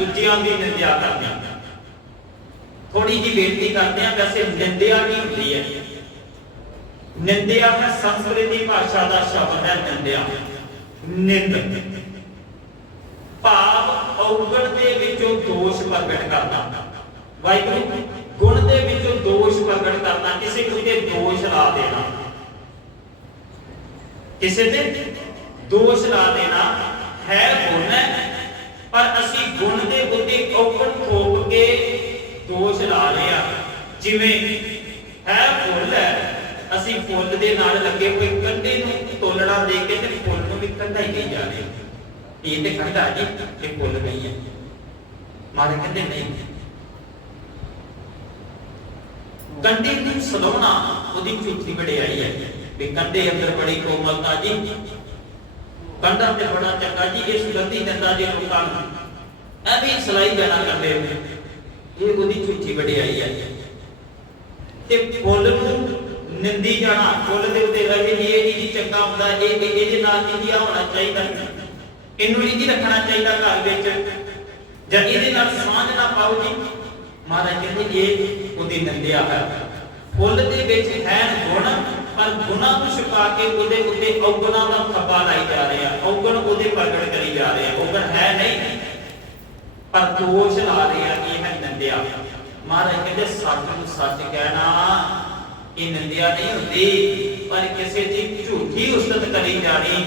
ਦੂਜਿਆਂ ਦੀ ਨਿੰਦਿਆ ਕਰਦੇ ਥੋੜੀ ਜੀ ਬੇਨਤੀ ਕਰਦੇ ਆ ਵੈਸੇ ਨਿੰਦਿਆ ਕੀ ਹੁੰਦੀ ਹੈ। ਨਿੰਦਿਆ ਹੈ ਸੰਸਕ੍ਰਿਤੀ ਭਾਸ਼ਾ ਦਾ ਸ਼ਬਦ ਹੈ ਨਿੰਦਿਆ। ਨਿੰਦ। ਭਾਵ ਔਗਣ ਦੇ ਵਿੱਚੋਂ ਦੋਸ਼ ਪ੍ਰਗਟ ਕਰਨਾ। ਵਾਹਿਗੁਰੂ, ਗੁਣ ਦੇ ਵਿੱਚੋਂ ਦੋਸ਼ ਪ੍ਰਗਟ ਕਰਨਾ, ਕਿਸੇ ਕਿਸੇ ਦੇ ਦੋਸ਼ ਲਾ ਦੇਣਾ। ਕਿਸੇ ਦੇ ਦੋਸ਼ ਲਾ ਦੇਣਾ ਹੈ ਗੁਣ ਹੈ। ਪਰ ਅਸੀਂ ਗੁਣ ਦੇ ਉੱਤੇ ਔਗਣ ਥੋਪ ਕੇ ਦੋਸ਼ ਲਾ ਲਿਆ ਜਿਵੇਂ, ਹੈ ਫੁੱਲ ਹੈ, ਅਸੀਂ ਫੁੱਲ ਦੇ ਨਾਲ ਲੱਗੇ ਹੋਏ ਕੰਡੇ ਨੂੰ ਤੋਲਣਾ ਦੇ ਕੇ ਤੇ ਫੁੱਲ ਨੂੰ ਵੀ ਕੰਡਾ ਹੀ ਜਾ ਰਹੇ ਇਹ ਤੇ ਕੰਡਾ ਜੀ, ਇਹ ਫੁੱਲ ਨਹੀਂ ਹੈ। ਮਾਰੇ ਕਹਿੰਦੇ ਨਹੀਂ। ਕੰਡੇ ਨੂੰ ਸਲਾਉਣਾ ਉਹਦੀ ਝੂਠੀ ਵਡਿਆਈ ਹੈ। ਵੀ ਕੰਡੇ ਅੰਦਰ ਬੜੀ ਕੋਮਲਤਾ ਜੀ ਕੰਡਾ ਤੇ ਬੜਾ ਚੰਗਾ ਜੀ ਇਹ ਸੁਗੰਧੀ ਦਿੰਦਾ ਜੀ ਲੋਕਾਂ ਨੂੰ ਐਵੇਂ ਸਲਾਈ ਜਾਣਾ ਕਰਦੇ ਇਹ ਉਹਦੀ ਝੂਠੀ ਵਡਿਆਈ ਹੈ ਤੇ ਫੁੱਲ ਨੂੰ ਨਿੰਦੀ ਜਾਣਾ ਫੁੱਲ ਦੇ ਉੱਤੇ ਰਹੇ ਜੀ ਇਹ ਜੀ ਚੰਗਾ ਹੁੰਦਾ, ਇਹ ਇਹਦੇ ਨਾਲ ਜੀ ਹੋਣਾ ਚਾਹੀਦਾ। ਇਹਨੂੰ ਨਹੀਂ ਰੱਖਣਾ ਚਾਹੀਦਾ ਘਰ ਵਿੱਚ? ਜਾਂ ਇਹਦੇ ਨਾਲ ਸਾਂਝ ਨਾ ਪਾਓ ਜੀ। ਮਹਾਰਾਜ ਕਹਿੰਦੇ, ਇਹ ਉਹਦੀ ਨਿੰਦਿਆ ਹੈ। ਫੁੱਲ ਦੇ ਵਿੱਚ ਹੈ ਗੁਣ ਪਰ ਗੁਣਾਂ ਨੂੰ ਛੁਪਾ ਕੇ ਉਹਦੇ ਉੱਤੇ ਔਗਣਾਂ ਦਾ ਥੱਬਾ ਲਾਈ ਜਾ ਰਿਹਾ। ਔਗਣ ਉਹਦੇ ਪ੍ਰਗਟ ਕਰੀ ਜਾ ਰਿਹਾ। ਔਗਣ ਹੈ ਨਹੀਂ। ਪਰ ਦੋਸ਼ ਲਾ ਰਿਹਾ ਇਹ ਹੈ ਮਹਾਰਾਜ ਕਹਿੰਦੇ, ਸੱਚ ਨੂੰ ਸੱਚ ਕਹਿਣਾ ਇਹ ਨਿੰਦਿਆ ਨਹੀਂ ਹੁੰਦੀ, ਪਰ ਕਿਸੇ ਦੀ ਝੂਠੀ ਉਸਤਤ ਕਰੀ ਜਾਣੀ,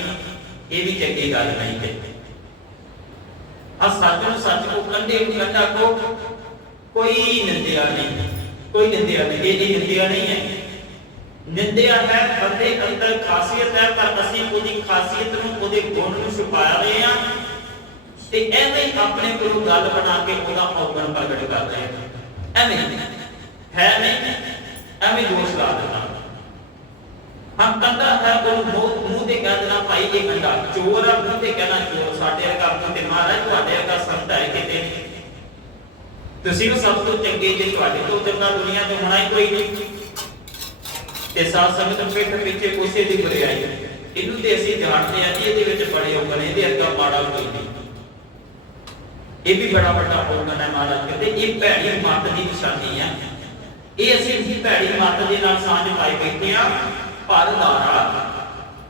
ਇਹ ਵੀ ਚੰਗੀ ਗੱਲ ਨਹੀਂ ਹੈ। ਆ ਸੱਚ ਨੂੰ ਸੱਚ ਕੋ ਕੰਡੇ ਨੂੰ ਕੋ ਕੋਈ ਨਿੰਦਿਆ ਨਹੀਂ। ਕੋਈ ਨਿੰਦਿਆ ਨਹੀਂ। ਇਹ ਇਹ ਨਿੰਦਿਆ ਨਹੀਂ ਹੈ। ਨਿੰਦਿਆ ਹੈ ਬੰਦੇ ਅੰਦਰ ਖਾਸੀਅਤ ਹੈ, ਪਰ ਅਸੀਂ ਉਹਦੀ ਖਾਸੀਅਤ ਨੂੰ, ਉਹਦੇ ਗੁਣ ਨੂੰ ਛੁਪਾਇਆ ਰਹੇ ਹਾਂ। ਤੇ ਐਵੇਂ ਆਪਣੇ ਕੋਲੋਂ ਗੱਲ ਬਣਾ ਕੇ ਉਹਦਾ ਔਗਣ ਪ੍ਰਗਟ ਕਰ ਹਾਂ। ਐਵੇਂ ਹੈ। ਨਹੀਂ, ਐਵੇਂ ਦੋਸ਼ ਲਾ ਦੇਣਾ ਹਮ ਕੰਦਾ ਹੈ ਉਹ ਮੂੰਹ ਤੇ ਕਹਿ ਦੇਣਾ ਭਾਈ, ਇਹ ਕੰਦਾ ਚੋਰ ਆ। ਮੂੰਹ ਤੇ ਕਹਿਣਾ ਚੋਰ ਸਾਡੇ ਵਰਗਾ ਮੂੰਹ ਤੇ ਮਹਾਰਾਜ ਤੁਹਾਡੇ ਵਰਗਾ ਸੰਤ ਹੈ ਕਿਤੇ ਤੁਸੀਂ ਵੀ ਸਭ ਤੋਂ ਚੰਗੇ ਜੇ ਤੁਹਾਡੇ ਤੋਂ ਚੰਗਾ ਦੁਨੀਆ ਤੇ ਹੋਣਾ ਹੀ ਕੋਈ ਨਹੀਂ। ਤੇ ਸਾਧ ਸੰਗਤ ਪਿੱਠ ਪਿੱਛੇ ਉਸੇ ਦੀ ਬੁਰਾਈ ਇਹਨੂੰ ਤੇ ਅਸੀਂ ਜਾਣਦੇ ਆ ਜੀ ਇਹਦੇ ਵਿੱਚ ਬੜੇ ਔਗਣ ਇਹਦੇ ਅੱਗਾ ਮਾੜਾ ਕੋਈ ਨਹੀਂ। ਇਹ ਵੀ ਬੜਾ ਵੱਡਾ ਔਗਣ ਹੈ ਮਹਾਰਾਜ ਕਹਿੰਦੇ ਇਹ ਭੈੜੀ ਮੱਤ ਦੀ ਨਿਸ਼ਾਨੀ ਆ। ਇਹ ਅਸੀਂ ਹੀ ਭੈੜੀ ਮੱਤ ਦੇ ਨਾਲ ਸਾਂਝ ਪਾਈ ਬੈਠੇ ਆ ਪਰਦਾਰਾ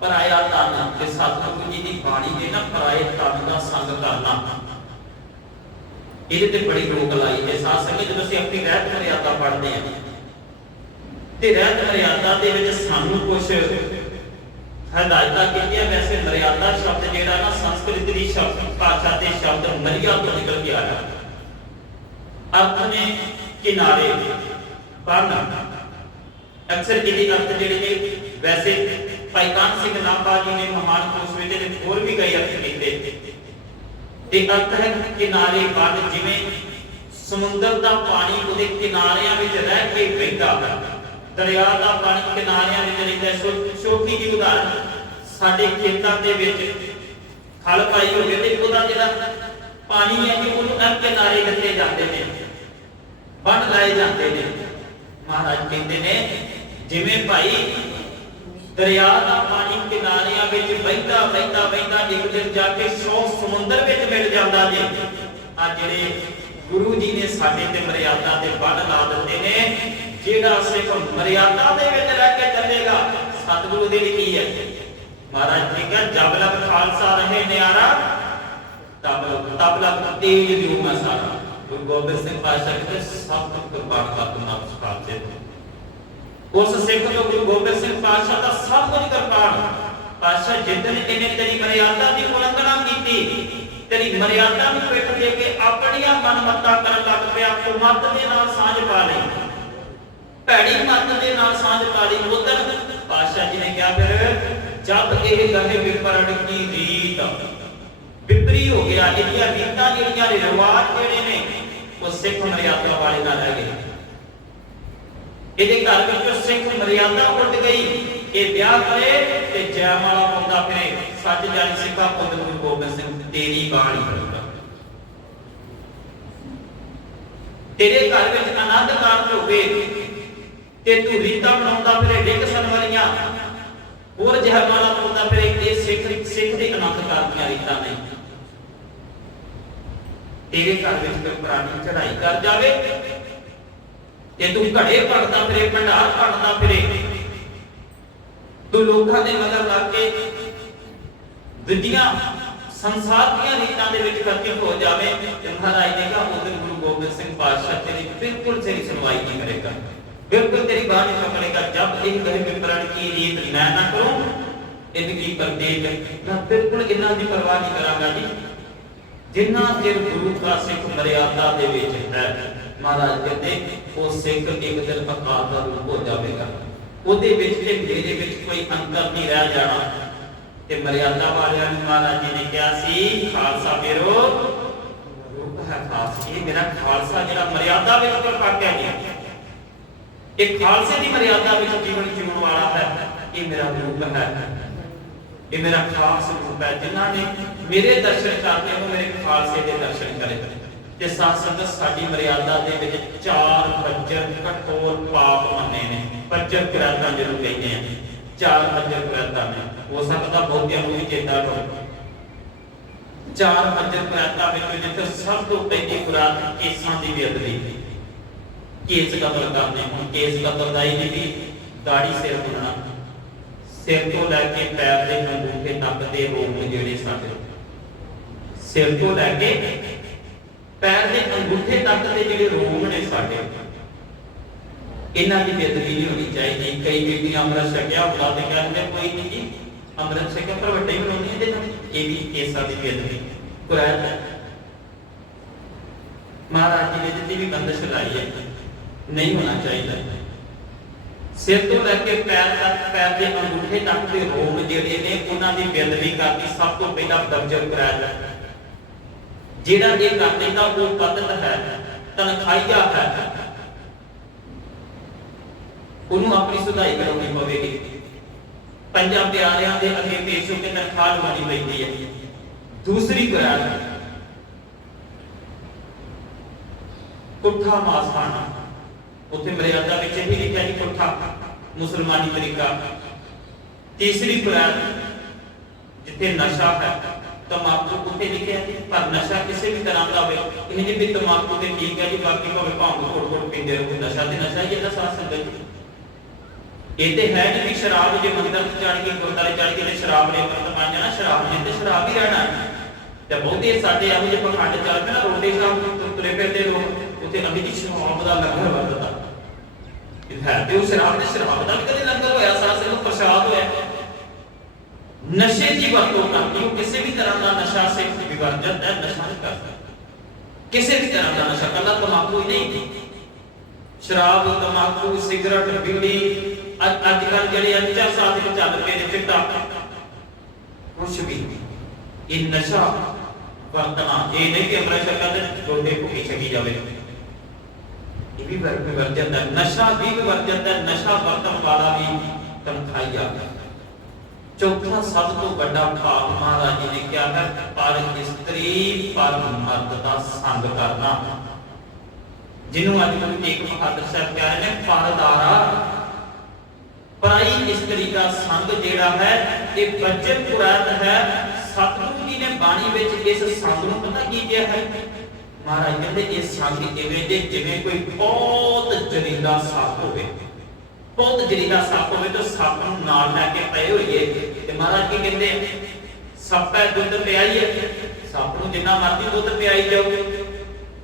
ਪਰਾਇਆ ਤਨ ਤੇ ਸਤਿਗੁਰੂ ਜੀ ਦੀ ਬਾਣੀ ਦੇ ਨਾ ਪਰਾਏ ਤਨ ਦਾ ਸੰਗ ਕਰਨਾ। ਇਹਦੇ ਤੇ ਬੜੀ ਰੋਕ ਲਾਈ ਹੈ। ਸਾਧ ਸੰਗਤ ਜਦੋਂ ਅਸੀਂ ਆਪਣੀ ਰਹਿਤ ਮਰਿਆਦਾ ਪੜ੍ਹਦੇ ਆ ਤੇ ਰਹਿਤ ਮਰਿਆਦਾ ਦੇ ਵਿੱਚ ਸਾਨੂੰ ਕੁਝ ਹਦਾਇਤਾਂ ਕੀਤੀਆਂ। ਵੈਸੇ ਮਰਿਆਦਾ ਸ਼ਬਦ ਜਿਹੜਾ ਨਾ ਸੰਸਕ੍ਰਿਤ ਦੀ ਸ਼ਬਦ, ਭਾਸ਼ਾ ਦੇ ਸ਼ਬਦ ਮਰਿਆ ਤੋਂ ਨਿਕਲ ਕੇ ਆਇਆ ਅਰਥ ਨੇ ਕਿਨਾਰੇ ਬੰਨ ਅਕਸਰ ਇਹਦੇ ਅਰਥ ਜਿਹੜੇ ਨੇ, ਵੈਸੇ ਭਾਈ ਕਾਨ ਸਿੰਘ ਨਾਭਾ ਜੀ ਨੇ ਮਹਾਨ ਕੋਸ਼ ਵਿੱਚ ਨੇ ਹੋਰ ਵੀ ਕਈ ਅਰਥ ਕੀਤੇ। ਤੇ ਅਰਥ ਹੈ ਕਿਨਾਰੇ ਬੰਨ ਜਿਵੇਂ ਸਮੁੰਦਰ ਦਾ ਪਾਣੀ ਉਹਦੇ ਕਿਨਾਰਿਆਂ ਵਿੱਚ ਰਹਿ ਕੇ ਵਹਿੰਦਾ ਹੈ ਦਰਿਆ ਦਾ ਪਾਣੀ ਕਿਨਾਰਿਆਂ ਵਿੱਚ ਰਹਿੰਦਾ ਹੈ। ਛੋਟੀ ਜਿਹੀ ਉਦਾਹਰਨ, ਸਾਡੇ ਖੇਤਾਂ ਦੇ ਵਿੱਚ ਖਲ ਪਾਈ ਹੋਵੇ ਤੇ ਉਹਦਾ ਜਿਹੜਾ ਪਾਣੀ ਹੈ ਕਿ ਉਹਨੂੰ ਅਰ ਕਿਨਾਰੇ ਦਿੱਤੇ ਜਾਂਦੇ ਨੇ ਬੰਨ ਲਾਏ ਜਾਂਦੇ ਨੇ ਮਹਾਰਾਜ ਕਹਿੰਦੇ ਨੇ, ਜਿਵੇਂ ਭਾਈ ਦਰਿਆ ਦਾ ਪਾਣੀ ਕਿਨਾਰਿਆਂ ਵਿੱਚ ਵਹਿੰਦਾ ਵਹਿੰਦਾ ਵਹਿੰਦਾ ਇੱਕ ਜਾ ਕੇ ਸੌ ਸਮੁੰਦਰ ਵਿੱਚ ਮਿਲ ਜਾਂਦਾ ਜੀ ਆ ਜਿਹੜੇ ਗੁਰੂ ਜੀ ਨੇ ਸਾਡੇ ਤੇ ਮਰਿਆਦਾ ਤੇ ਬੰਨ ਲਾ ਦਿੰਦੇ ਨੇ ਜਿਹੜਾ ਸਿੱਖ ਮਰਿਆਦਾ ਦੇ ਵਿੱਚ ਰਹਿ ਕੇ ਚੱਲੇਗਾ। ਸਤਿਗੁਰੂ ਦੇ ਲਈ ਹੈ। ਮਹਾਰਾਜ ਨੇ ਕਿਹਾ ਜਬ ਲਬ ਖਾਲਸਾ ਰਹੇ ਨਿਆਰਾ, ਤਬ ਲਬ ਤਬ ਲਬ ਤੇਜ ਦਿਉ ਸਾਰਾ। ਗੁਰੂ ਗੋਬਿੰਦ ਸਿੰਘ ਪਾਤਸ਼ਾਹ ਕਹਿੰਦੇ, ਸਭ ਤੋਂ ਕੁਰਬਾਨ ਕਰਨਾ ਸੁਖਾਲ ਤੇ ਉਸ ਸਿੱਖ ਨੂੰ ਗੁਰੂ ਗੋਬਿੰਦ ਸਿੰਘ ਪਾਤਸ਼ਾਹ ਦਾ ਸਭ ਕੁਝ ਕੁਰਬਾਨ ਪਾਤਸ਼ਾਹ ਜਿੱਦਨ ਇਹਨੇ ਤੇਰੀ ਮਰਿਆਦਾ ਦੀ ਉਲੰਘਣਾ ਕੀਤੀ, ਤੇਰੀ ਮਰਿਆਦਾ ਨੂੰ ਪਿੱਠ ਦੇ ਕੇ ਆਪਣੀਆਂ ਮਨਮੱਤਾਂ ਕਰਨ ਲੱਗ ਪਿਆ ਉਹ ਮੱਤ ਦੇ ਨਾਲ ਸਾਂਝ ਪਾ ਲਈ। ਭੈੜੀ ਮੱਤ ਦੇ ਨਾਲ ਸਾਂਝ ਪਾ ਲਈ ਉਦੋਂ ਜੀ ਨੇ ਕਿਹਾ ਫਿਰ, ਜਦ ਇਹ ਕਹੇ ਵਿਪਰਣ ਕੀ ਰੀਤ? ਵਿਪਰੀ ਹੋ ਗਿਆ ਇਹਦੀਆਂ ਰੀਤਾਂ ਜਿਹੜੀਆਂ ਨੇ, ਰਿਵਾਜ ਜਿਹੜੇ ਨੇ, ਉਹ ਸਿੱਖ ਮਰਿਆਦਾ ਵਾਲੇ ਨਾਲ ਰਹਿ ਗਏ। ਇਹਦੇ ਘਰ ਵਿੱਚੋਂ ਸਿੱਖ ਮਰਿਆਦਾ ਉੱਡ ਗਈ। ਇਹ ਵਿਆਹ ਕਰੇ ਤੇ ਜੈਮਾਲਾ ਪਾਉਂਦਾ ਫਿਰੇ। ਸੱਚ ਜਾਣੀ ਸਿੱਖਾ ਪੁੱਤ ਗੁਰੂ ਗੋਬਿੰਦ ਸਿੰਘ, ਤੇਰੀ ਬਾਣੀ ਕਰੂਗਾ ਤੇਰੇ ਘਰ ਵਿੱਚ ਆਨੰਦ ਕਾਰਜ ਹੋਵੇ ਤੇ ਤੂੰ ਰੀਤਾਂ ਬਣਾਉਂਦਾ ਫਿਰੇ, ਡਿੱਗ ਸਨ ਹੋਰ ਜੈਮਾਲਾ ਪਾਉਂਦਾ ਫਿਰੇ, ਇਹ ਸਿੱਖ ਸਿੱਖ ਦੇ ਆਨੰਦ ਕਾਰਜ ਰੀਤਾਂ ਨਹੀਂ ਤੇਰੇ ਘਰ ਵਿੱਚ ਕੋਈ ਪੁਰਾਣੀ ਚੜਾਈ ਕਰ ਜਾਵੇ, ਤੇ ਤੂੰ ਘੜੇ ਪੜਦਾ ਫਿਰੇ, ਭੰਡਾਰ ਪੜਦਾ ਫਿਰੇ। ਤੂੰ ਲੋਕਾਂ ਦੇ ਮਗਰ ਲੱਗ ਕੇ ਦੁਨੀਆ ਸੰਸਾਰ ਦੀਆਂ ਰੀਤਾਂ ਦੇ ਵਿੱਚ ਕਰਕੇ ਹੋ ਜਾਵੇ, ਤੇ ਮਹਾਰਾਜ ਨੇ ਕਿਹਾ ਉਦੋਂ ਗੁਰੂ ਗੋਬਿੰਦ ਸਿੰਘ ਪਾਤਸ਼ਾਹ ਤੇਰੀ ਬਿਲਕੁਲ ਤੇਰੀ ਸੁਣਵਾਈ ਨਹੀਂ ਕਰੇਗਾ। ਬਿਲਕੁਲ ਤੇਰੀ ਬਾਤ ਨਹੀਂ ਪਕੜੇਗਾ ਜਦ ਇਹ ਕਹੇ ਵਿਪਰਣ ਕੀ ਰੀਤ ਮੈਂ ਨਾ ਕਰੂੰ, ਇਹ ਕੀ ਕਰਦੇਗ ਮੈਂ ਬਿਲਕੁਲ ਇਹਨਾਂ ਦੀ ਪਰਵਾਹ ਨਹੀਂ ਕਰਾਂਗਾ ਜੀ। ਜਿੰਨਾ ਚਿਰ ਗੁਰੂ ਦਾ ਸਿੱਖ ਮਰਿਆਦਾ ਦੇ ਵਿੱਚ ਹੈ, ਮਹਾਰਾਜ ਕਹਿੰਦੇ, ਉਹ ਸਿੱਖ ਇੱਕ ਦਿਨ ਅਕਾਲ ਦਾ ਰੂਪ ਹੋ ਜਾਵੇਗਾ। ਉਹਦੇ ਵਿੱਚ ਤੇ ਮੇਰੇ ਵਿੱਚ ਕੋਈ ਅੰਤਰ ਨਹੀਂ ਰਹਿ ਜਾਣਾ। ਤੇ ਮਰਿਆਦਾ ਵਾਲਿਆਂ ਨੂੰ ਮਹਾਰਾਜ ਜੀ ਨੇ ਕਿਹਾ ਸੀ, ਖਾਲਸਾ ਮੇਰੋ ਰੂਪ ਹੈ ਖਾਸ ਇਹ ਮੇਰਾ ਖਾਲਸਾ ਜਿਹੜਾ ਮਰਿਆਦਾ ਵਿੱਚ ਪ੍ਰਕਾਟਿਆ ਗਿਆ ਇਹ ਖਾਲਸੇ ਦੀ ਮਰਿਆਦਾ ਵਿੱਚ ਜੀਵਨ ਜਿਉਣ ਵਾਲਾ ਹੈ, ਇਹ ਮੇਰਾ ਰੂਪ ਹੈ। ਇਹ ਮੇਰਾ ਖਾਸ ਰੂਪ ਹੈ। ਜਿਨ੍ਹਾਂ ਨੇ ਮੇਰੇ ਦਰਸ਼ਨ ਕਰਦੇ ਹੋ ਮੇਰੇ ਖਾਲਸੇ ਦੇ ਦਰਸ਼ਨ ਕਰੇ। ਤੇ ਸਾਧ ਸੰਗਤ ਸਾਡੀ ਮਰਿਆਦਾ ਦੇ ਵਿੱਚ ਚਾਰ ਬੱਜਰ ਕਠੋਰ ਪਾਪ ਮੰਨੇ ਨੇ। ਬੱਜਰ ਕਰਾਤਾ ਜਿਹਨੂੰ ਕਹਿੰਦੇ ਆ, ਚਾਰ ਬੱਜਰ ਕਰਾਤਾ ਨੇ। ਹੋ ਸਕਦਾ ਬਹੁਤਿਆਂ ਨੂੰ ਵੀ ਚੇਤਾ ਹੋਵੇ। ਚਾਰ ਬੱਜਰ ਕਰਾਤਾ ਵਿੱਚ ਜਿੱਥੇ ਸਭ ਤੋਂ ਪਹਿਲੀ ਕੁਰਾਨ ਕੇਸਾਂ ਦੀ ਬੇਅਦਬੀ ਕੇਸ ਕਤਲ ਕਰਨੇ, ਹੁਣ ਕੇਸ ਕਤਲ ਦਾ ਹੀ ਨਹੀਂ ਦਾੜੀ ਸਿਰ ਹੋਣਾ ਸਿਰ ਤੋਂ ਲੈ ਕੇ ਪੈਰ ਦੇ ਅੰਗੂਠੇ ਤੱਕ ਦੇ ਰੋਗ ਜਿਹੜੇ ਸਾਡੇ। ਸਿਰ ਤੋਂ ਲੈ ਕੇ ਪੈਰ ਦੇ ਅੰਗੂਠੇ ਤੱਕ ਦੇ ਜਿਹੜੇ ਰੋਗ ਨੇ ਸਾਡੇ, ਇਹਨਾਂ ਦੀ ਬੇਦਬੀ ਨਹੀਂ ਹੋਣੀ ਚਾਹੀਦੀ। ਕਈ ਬੀਬੀਆਂ ਅੰਮ੍ਰਿਤ ਛਕਿਆ ਹੁੰਦਾ ਤੇ ਕਹਿੰਦੇ ਕੋਈ ਨਹੀਂ ਜੀ, ਅੰਮ੍ਰਿਤ ਛਕਿਆ, ਪਰ ਵੱਡੇ ਬਣਾਉਂਦੀਆਂ ਇਹਦੇ ਨਾਲ। ਇਹ ਵੀ ਕੇਸਾਂ ਦੀ ਬੇਦਲੀ ਕੁਰਾਨ ਮਹਾਰਾਜ ਜੀ ਨੇ ਜਿੱਤੀ ਵੀ ਬੰਦਸ਼ ਲਾਈ ਹੈ। ਨਹੀਂ ਹੋਣਾ ਚਾਹੀਦਾ। ਸਿਰ ਤੋਂ ਲੈ ਕੇ ਪੈਰ ਤੱਕ, ਪੈਰ ਦੇ ਅੰਗੂਠੇ ਤੱਕ ਦੇ ਰੋਗ ਜਿਹੜੇ ਨੇ, ਉਹਨਾਂ ਦੀ ਬੇਦਬੀ ਕਰਨੀ ਸਭ ਤੋਂ ਪਹਿਲਾਂ ਦਰਜਰ ਕਰਾਇਆ ਜਾਂਦਾ ਜਿਹੜਾ ਇਹ ਕਰ ਲੈਂਦਾ ਉਹ ਕਤਲ ਹੈ, ਤਨਖਾਹੀਆ ਹੈ। ਉਹਨੂੰ ਆਪਣੀ ਸੁਧਾਈ ਕਰਾਉਣੀ ਪਵੇਗੀ। ਪੰਜਾਂ ਪਿਆਰਿਆਂ ਦੇ ਅੱਗੇ ਪੇਸ਼ ਹੋ ਤਨਖਾਹ ਲਵਾਉਣੀ ਪੈਂਦੀ ਹੈ। ਦੂਸਰੀ ਕਰਾਰ ਕੁੱਠਾ ਮਾਸ ਖਾਣਾ। ਉੱਥੇ ਮਰਿਆਦਾ ਵਿੱਚ ਇਹ ਵੀ ਲਿਖਿਆ ਜੀ ਮੁਸਲਮਾਨੀ ਤਰੀਕਾ। ਤੀਸਰੀ ਕੁਰਾਨ ਜਿੱਥੇ ਨਸ਼ਾ ਹੈ, ਤਮਾਕੂ ਉੱਥੇ ਲਿਖਿਆ ਪਰ ਨਸ਼ਾ ਕਿਸੇ ਵੀ ਤਰ੍ਹਾਂ ਦਾ ਹੋਵੇ, ਇਹ ਜੀ ਵੀ ਤਮਾਕੂ ਤੇ ਠੀਕ ਹੈ ਜੀ, ਬਾਕੀ ਭਾਵੇਂ ਭੰਗ ਘੋੜ ਘੋੜ ਪੀਂਦੇ ਰਹੋ, ਨਸ਼ਾ ਤੇ ਨਸ਼ਾ ਹੀ ਇਹਦਾ ਸਾਥ ਸੰਗਤ ਇਹ ਤੇ ਹੈ ਨਹੀਂ ਵੀ ਸ਼ਰਾਬ ਜੇ ਮੰਦਰ ਚ ਜਾਣ ਕੇ ਗੁਰਦਾਰੇ ਜਾਣ ਕੇ ਸ਼ਰਾਬ ਨੇ ਮਤਲਬ ਜਾਣਾ, ਸ਼ਰਾਬ ਨੇ ਤੇ ਸ਼ਰਾਬ ਹੀ ਰਹਿਣਾ। ਤੇ ਬਹੁਤੇ ਸਾਡੇ ਇਹੋ ਜਿਹੇ ਪਖੰਡ ਚੱਲ ਨਾ ਰੋਡੇ ਸ਼ਾਮ ਤੁਰੇ ਫਿਰਦੇ ਲੋਕ ਉੱਥੇ ਅੰਮ੍ਰਿਤ ਦੀ ਸ਼ਰਾਬ ਦਾ ਲੰਗਰ ਵਰਤਦਾ। ਹੈ ਤੇ ਉਹ ਸ਼ਰਾਬ ਦੇ ਸ਼ਰਾਬ ਦਾ ਵੀ ਕਦੇ ਲੰਗਰ ਹੋਇਆ ਸਾਸੇ ਨੂੰ ਪ੍ਰਸ਼ਾਦ ਹੋਇਆ ਨਸ਼ੇ ਦੀ ਵਰਤੋਂ ਕਰਨੀ ਉਹ ਕਿਸੇ ਵੀ ਤਰ੍ਹਾਂ ਦਾ ਨਸ਼ਾ ਸੇ ਵਿਗੜ ਜਾਂਦਾ ਹੈ ਨਸ਼ਾ ਨਹੀਂ ਕਰਦਾ ਕਿਸੇ ਵੀ ਤਰ੍ਹਾਂ ਦਾ ਨਸ਼ਾ ਕੱਲਾ ਤਮਾਕੂ ਹੀ ਨਹੀਂ ਸ਼ਰਾਬ ਤਮਾਕੂ ਸਿਗਰਟ ਬੀੜੀ ਅੱਜ ਅੱਜ ਕੱਲ ਜਿਹੜੇ ਅੰਜਾ ਸਾਥ ਚੱਲ ਪਏ ਨੇ ਚਿੱਟਾ ਕੁਛ ਵੀ ਇਹ ਨਸ਼ਾ ਵਰਤਣਾ ਇਹ ਨਹੀਂ ਕਿ ਅਮਰਾ ਸ਼ਕਲ ਦੇ ਡੋਡੇ ਭੁੱਖੀ ਛਕੀ ਜਾਵੇ ਇਹ ਵੀ ਵਰ ਵਿਵਰ ਨਸ਼ਾ ਵੀ ਵਿਵਰ ਜਾਂਦਾ ਨਸ਼ਾ ਵਰਤਣ ਵਾਲਾ ਵੀ ਤਨਖਾਹੀਆ ਚੌਥਾ ਸਭ ਤੋਂ ਵੱਡਾ ਪਾਪ ਮਹਾਰਾਜ ਜੀ ਨੇ ਕਿਹਾ ਹੈ ਪਰ ਇਸਤਰੀ ਪਰ ਮਰਦ ਦਾ ਸੰਗ ਕਰਨਾ। ਜਿਹਨੂੰ ਅੱਜ ਗੁਰੂ ਤੇਗ ਬਹਾਦਰ ਸਾਹਿਬ ਕਹਿ ਰਹੇ ਨੇ, ਪਰਦਾਰਾ। ਪਰਾਈ ਇਸਤਰੀ ਦਾ ਸੰਗ ਜਿਹੜਾ ਹੈ, ਇਹ ਬੱਜਰ ਪੁਰਾਤ ਹੈ। ਸਤਿਗੁਰੂ ਜੀ ਨੇ ਬਾਣੀ ਵਿੱਚ ਇਸ ਸੰਗ ਨੂੰ ਪਤਾ ਕੀ ਕਿਹਾ ਹੈ? ਮਹਾਰਾਜ ਕਹਿੰਦੇ ਇਹ ਸੰਗ ਇਵੇਂ ਦੇ ਜਿਵੇਂ ਕੋਈ ਬਹੁਤ ਜ਼ਹਿਰੀਲਾ ਸੱਪ ਹੋਵੇ। ਬਹੁਤ ਜ਼ਹਿਰੀਲਾ ਸੱਪ ਹੋਵੇ ਤਾਂ ਸੱਪ ਨੂੰ ਨਾਲ ਲੈ ਕੇ ਪਏ ਹੋਈਏ। ਤੇ ਮਹਾਰਾਜ ਕੀ ਕਹਿੰਦੇ? ਸੱਪ ਹੈ, ਦੁੱਧ ਪਿਆਈ ਹੈ। ਸੱਪ ਨੂੰ ਜਿੰਨਾ ਮਰਜ਼ੀ ਦੁੱਧ ਪਿਆਈ ਜਾਓ।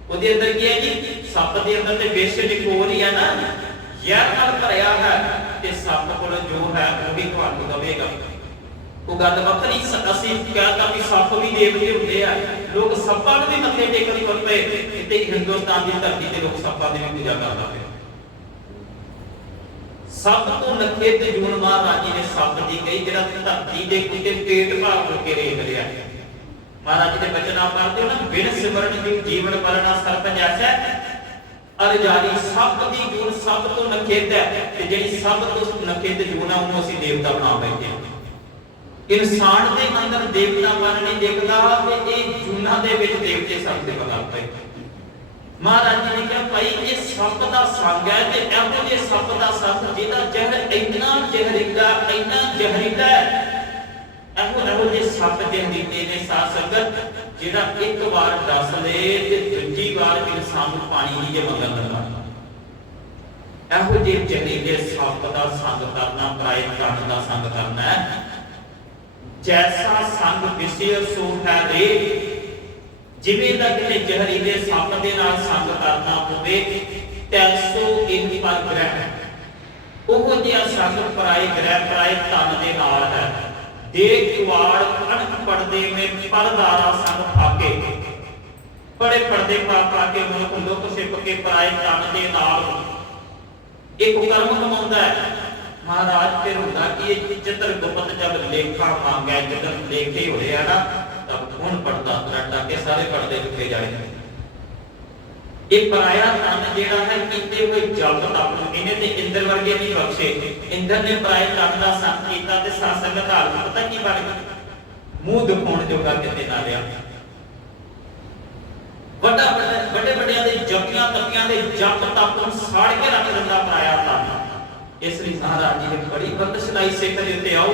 ਉਹਦੇ ਅੰਦਰ ਕੀ ਹੈ ਜੀ? ਸੱਪ ਦੇ ਅੰਦਰ ਤੇ ਵਿਸ਼ ਨਿਕੋਰ ਹੀ ਹੈ ਨਾ। ਯਾਰ ਨਾਲ ਭਰਿਆ ਹੈ ਤੇ ਸੱਪ ਕੋਲ ਜੋ ਹੈ ਉਹ ਵੀ ਤੁਹਾਨੂੰ ਦਵੇਗਾ। ਉਹ ਗੱਲ ਵੱਖਰੀ ਸ- ਅਸੀਂ ਕਹਿੰਦਾ ਵੀ ਸੱਪ ਵੀ ਦੇਵਤੇ ਹੁੰਦੇ ਆ। ਲੋਕ ਸੱਪਾਂ ਨੂੰ ਵੀ ਮੱਥੇ ਟੇਕਣ ਦੀ ਪਏ। ਇੱਥੇ ਹਿੰਦੁਸਤਾਨ ਦੀ ਧਰਤੀ ਤੇ ਲੋਕ ਸੱਪਾਂ ਦੀ ਵੀ ਪੂਜਾ ਕਰਦਾ ਪਿਆ ਸੱਪ ਤੋਂ ਨਖੇ ਤੇ ਜੂਨ ਮਹਾਰਾਜ ਜੀ ਨੇ ਸੱਪ ਦੀ ਕਹੀ, ਜਿਹੜਾ ਧਰਤੀ ਦੇ ਉੱਤੇ ਪੇਟ ਭਾਗ ਹੋ ਕੇ ਰੇਖ ਰਿਹਾ ਮਹਾਰਾਜ ਜੀ ਬਚਨ ਆਪ ਕਰਦੇ ਹੋ ਬਿਨ ਸਿਮਰਨ ਦੀ ਜੀਵਨ ਮਰਨਾ ਸਰਪ ਜੈਸਾ ਅਰ ਜਾਰੀ ਸੱਪ ਦੀ ਜੂਨ ਸਭ ਤੋਂ ਨਖੇਤ ਹੈ, ਤੇ ਜਿਹੜੀ ਸਭ ਤੋਂ ਨਖੇਤ ਜੂਨ ਆ, ਉਹਨੂੰ ਅਸੀਂ ਦੇਵਤਾ ਬਣਾ ਬੈਠੇ ਹਾਂ। ਇਨਸਾਨ ਦੇ ਅੰਦਰ ਦੇਵਤਾ ਮਨ ਨਹੀਂ ਦੇਖਦਾ ਤੇ ਇਹ ਜੂਨਾ ਦੇ ਵਿੱਚ ਦੇਵਤੇ ਸਭ ਦੇ ਬਣਾ ਪਏ। ਮਹਾਰਾਜ ਜੀ ਨੇ ਕਿਹਾ, ਭਾਈ, ਇਹ ਸੱਪ ਦਾ ਸੰਗ ਹੈ ਤੇ ਇਹੋ ਜਿਹੇ ਸੱਪ ਦਾ ਸੰਗ ਜਿਹਦਾ ਜ਼ਹਿਰ ਇੰਨਾ ਜ਼ਹਿਰੀਲਾ ਇੰਨਾ ਜ਼ਹਿਰੀਲਾ ਇਹੋ ਇਹੋ ਜਿਹੇ ਸੱਪ ਦੇ ਨੀਤੇ ਨੇ ਸਾਧ ਸੰਗਤ, ਜਿਹੜਾ ਇੱਕ ਵਾਰ ਡਸ ਲੇ ਤੇ ਦੂਜੀ ਵਾਰ ਇਨਸਾਨ ਨੂੰ ਪਾਣੀ ਨਹੀਂ ਜੇ ਮੰਗਣ ਦਿੰਦਾ। ਇਹੋ ਜਿਹੇ ਜ਼ਹਿਰੀਲੇ ਸੱਪ ਦਾ ਸੰਗ ਕਰਨਾ ਪਰਾਏ ਕਰਨ ਦਾ ਸੰਗ ਕਰਨਾ ਹੈ। ਜੈਸਾ ਸੰਗ ਵਿਸਿਆ ਸੋ ਹੈ ਰੇ ਜਿਵੇਂ ਦਾ ਕਿਤੇ ਜ਼ਹਿਰੀਲੇ ਸੱਪ ਦੇ ਨਾਲ ਸੰਗ ਕਰਨਾ ਹੋਵੇ ਤੈਸੋ ਇਹ ਪਰ ਗ੍ਰਹਿ। ਉਹ ਜਿਹਾ ਸੰਗ ਪਰਾਏ ਗ੍ਰਹਿ, ਪਰਾਏ ਧਨ ਦੇ ਨਾਲ ਹੈ। ਦੇਖ ਕਿਵਾੜ ਅਣਖ ਪੜਦੇ ਮੇ ਪਰਦਾਰਾ ਸੰਗ ਫਾਕੇ ਬੜੇ ਪਰਦੇ ਪਾ ਪਾ ਕੇ ਮੁਲਕ ਲੋਕ ਸਿੱਪ ਕੇ ਪਰਾਏ ਧਨ ਦੇ ਨਾਲ। ਇੱਕ ਕਰਮ ਕਮਾਉਂਦਾ ਹੈ। ਮਹਾਰਾਜ ਫਿਰ ਹੁੰਦਾ ਕਿ ਇਹ ਚਿੱਤਰ ਗੁਪਤ ਜਦ ਲੇਖਾ ਮੰਗਿਆ ਜਦ ਲੇਖੇ ਹੋਏ ਆ ਨਾ ਤਬ ਕੌਣ ਪੜਦਾ ਰੱਟਾ ਕੇ ਸਾਰੇ ਪੜਦੇ ਚੁੱਕੇ ਜਾਣੇ ਇਹ ਪਰਾਇਆ ਤਨ ਜਿਹੜਾ ਹੈ, ਕੀਤੇ ਹੋਏ ਜਲ ਤਪ ਨੂੰ ਇਹਨੇ ਤੇ ਇੰਦਰ ਵਰਗੇ ਨਹੀਂ ਬਖਸ਼ੇ। ਇੰਦਰ ਨੇ ਪਰਾਏ ਤਨ ਦਾ ਸੰਗ ਕੀਤਾ ਤੇ ਸਾਸੰਗ ਧਾਰ ਪਤਾ ਕੀ ਬਣ ਗਿਆ? ਮੂੰਹ ਦਿਖਾਉਣ ਜੋਗਾ ਕਿਤੇ ਨਾ ਲਿਆ। ਵੱਡਾ ਵੱਡੇ ਵੱਡਿਆਂ ਦੇ ਜਪੀਆਂ ਤਪੀਆਂ ਦੇ ਜਪ ਤਪ ਨੂੰ ਸਾੜ ਕੇ ਰੱਖ ਦਿੰਦਾ ਪਰਾਇਆ ਤਨ। ਇਸ ਲਈ ਮਹਾਰਾਜ ਜੀ ਨੇ ਬੜੀ ਬਰਦਸ਼ਨਾਈ ਸਿੱਖ ਦੇ ਉੱਤੇ ਆਓ।